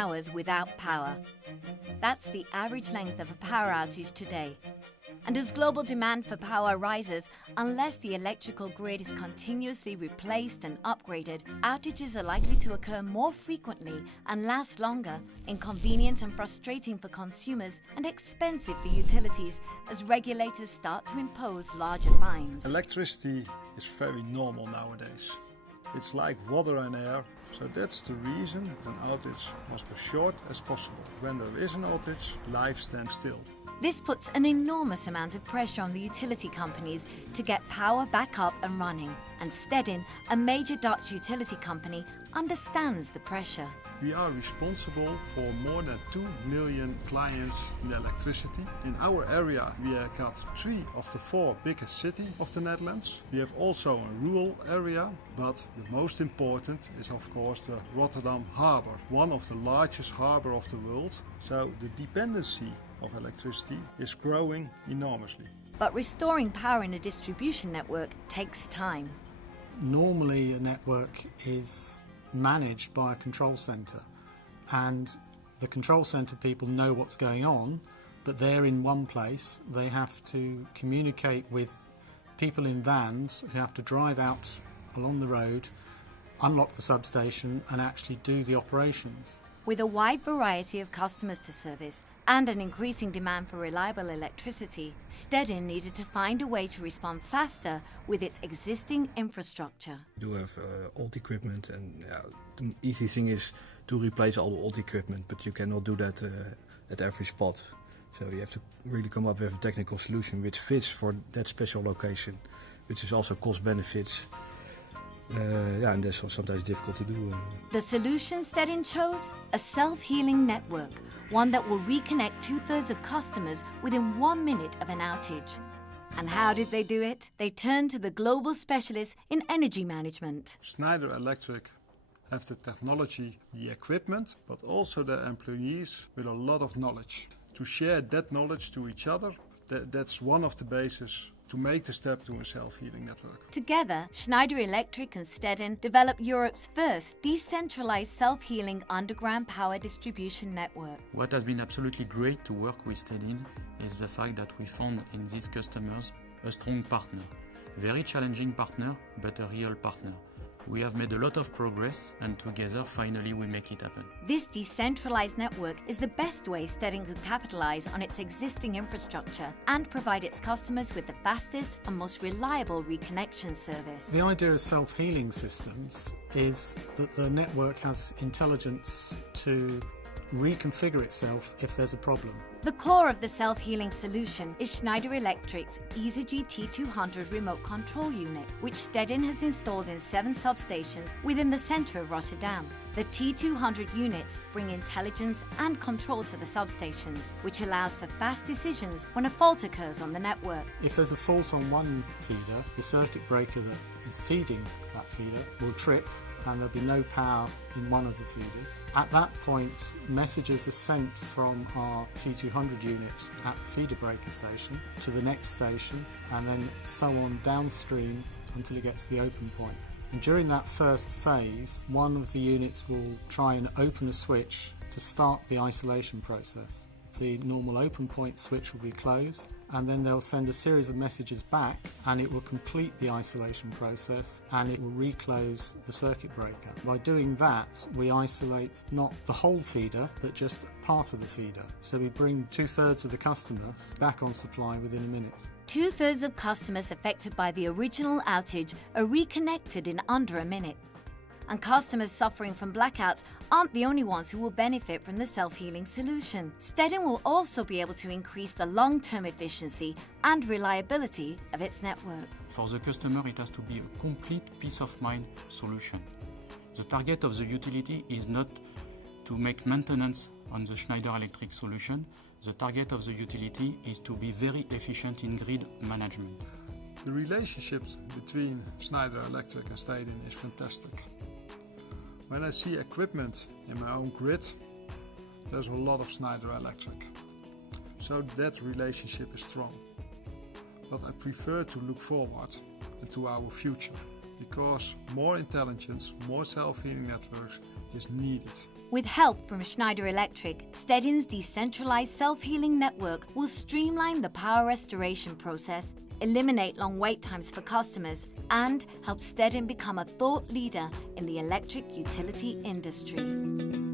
hours without power. That's the average length of a power outage today. And as global demand for power rises, unless the electrical grid is continuously replaced and upgraded, outages are likely to occur more frequently and last longer, inconvenient and frustrating for consumers, and expensive for utilities as regulators start to impose larger fines. Electricity is very normal nowadays. It's like water and air, so that's the reason an outage must be short as possible. When there is an outage, life stands still. This puts an enormous amount of pressure on the utility companies to get power back up and running. And Stedin, a major Dutch utility company, understands the pressure. We are responsible for more than 2 million clients in electricity. In our area, we have got 3 of the 4 biggest cities of the Netherlands. We have also a rural area, but the most important is of course the Rotterdam harbour, one of the largest harbours of the world. So the dependency of electricity is growing enormously. But restoring power in a distribution network takes time. Normally a network is managed by a control centre, and the control centre people know what's going on, but they're in one place. They have to communicate with people in vans who have to drive out along the road, unlock the substation and actually do the operations. With a wide variety of customers to service and an increasing demand for reliable electricity, Stedin needed to find a way to respond faster with its existing infrastructure. We do have old equipment, and the easy thing is to replace all the old equipment, but you cannot do that at every spot. So you have to really come up with a technical solution which fits for that special location, which is also cost benefits. And that's sometimes difficult to do. The solution Stedin chose? A self-healing network, one that will reconnect 2/3 of customers within 1 minute of an outage. And how did they do it? They turned to the global specialists in energy management. Schneider Electric have the technology, the equipment, but also their employees with a lot of knowledge. To share that knowledge to each other, that's one of the bases to make the step to a self-healing network. Together, Schneider Electric and Stedin developed Europe's first decentralized self-healing underground power distribution network. What has been absolutely great to work with Stedin is the fact that we found in these customers a strong partner. Very challenging partner, but a real partner. We have made a lot of progress, and together finally we make it happen. This decentralized network is the best way Stedin could capitalize on its existing infrastructure and provide its customers with the fastest and most reliable reconnection service. The idea of self-healing systems is that the network has intelligence to reconfigure itself if there's a problem. The core of the self-healing solution is Schneider Electric's EasyG T200 remote control unit, which Stedin has installed in 7 substations within the centre of Rotterdam. The T200 units bring intelligence and control to the substations, which allows for fast decisions when a fault occurs on the network. If there's a fault on one feeder, the circuit breaker that is feeding that feeder will trip and there'll be no power in one of the feeders. At that point, messages are sent from our T200 unit at the feeder breaker station to the next station, and then so on downstream until it gets to the open point. And during that first phase, one of the units will try and open a switch to start the isolation process. The normal open point switch will be closed, and then they'll send a series of messages back, and it will complete the isolation process and it will reclose the circuit breaker. By doing that, we isolate not the whole feeder but just part of the feeder. So we bring 2/3 of the customer back on supply within a minute. 2/3 of customers affected by the original outage are reconnected in under a minute. And customers suffering from blackouts aren't the only ones who will benefit from the self-healing solution. Stedin will also be able to increase the long-term efficiency and reliability of its network. For the customer, it has to be a complete peace of mind solution. The target of the utility is not to make maintenance on the Schneider Electric solution. The target of the utility is to be very efficient in grid management. The relationship between Schneider Electric and Stedin is fantastic. When I see equipment in my own grid, there's a lot of Schneider Electric. So that relationship is strong. But I prefer to look forward and to our future, because more intelligence, more self-healing networks is needed. With help from Schneider Electric, Stedin's decentralized self-healing network will streamline the power restoration process, eliminate long wait times for customers, and help Stedin become a thought leader in the electric utility industry.